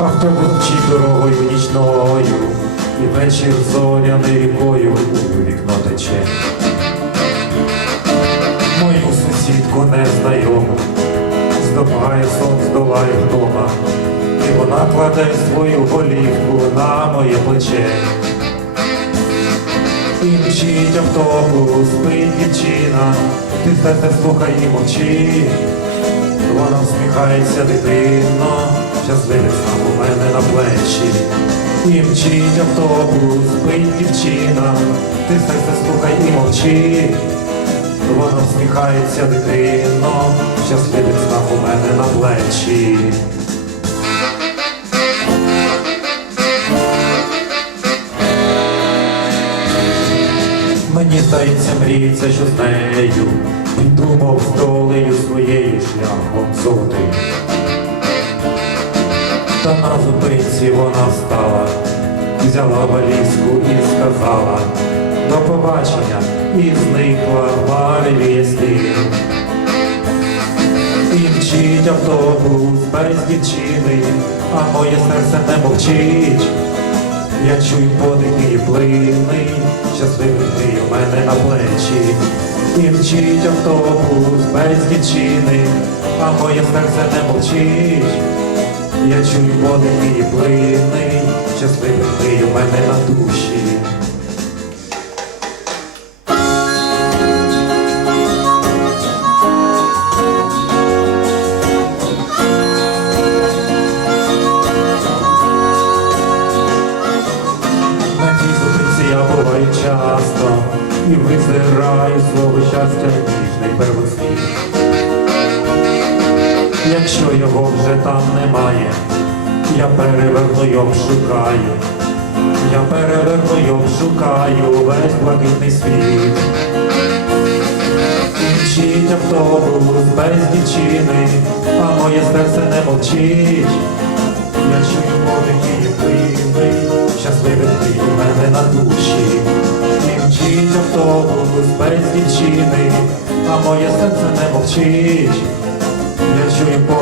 автобус чи дорогою нічною, і вечір зоряний рікою у вікно тече. Мою сусідку незнайому, здобагає сон, здолає вдома, і вона кладе свою голівку на моє плече. І мчить автобус, спить дівчина, ти все це слухай і мовчи, вона всміхається дитинно щасливих сам у мене на плечі. і Мчить автобус, бить дівчина, ти серце слухай і мовчи, вона всміхається дитино, щасливих снах у мене на плечі. Мені здається, мріється, що з нею, і думав долею своєю шляхом золотим зупинці вона встала, взяла валізку і сказала до побачення і зникла в вісті. Мчить автобус без дівчини, а моє серце не мовчить. Я чую подих і плини, щасливий ти у мене на плечі. І мчить автобус без дівчини, а моє серце не мовчить я чую подих мій плинний, щасливий ти у мене на душі. На тій зупинці я буваю часто і визираю слово щастя ніжний первосвіт якщо його вже там немає, я переверну й обшукаю, я переверну й обшукаю весь блакитний світ. Мчить автобус без дівчини, а моє серце не мовчить. Я чую подих її пивний, щасливий ти у мене на душі. Мчить автобус без дівчини, а моє серце не мовчить.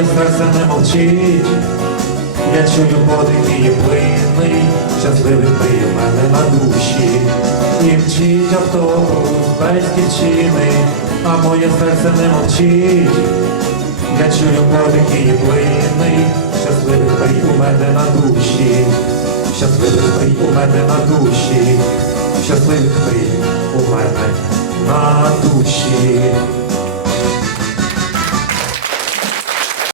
моє серце не мовчить, я чую подих її плинний, щасливий ти в мене на душі, і мчить автобус без дівчини, а моє серце не мовчить, я чую подих її плинний, щасливий ти у мене на душі, щасливий ти у мене на душі, щасливий ти у мене на душі.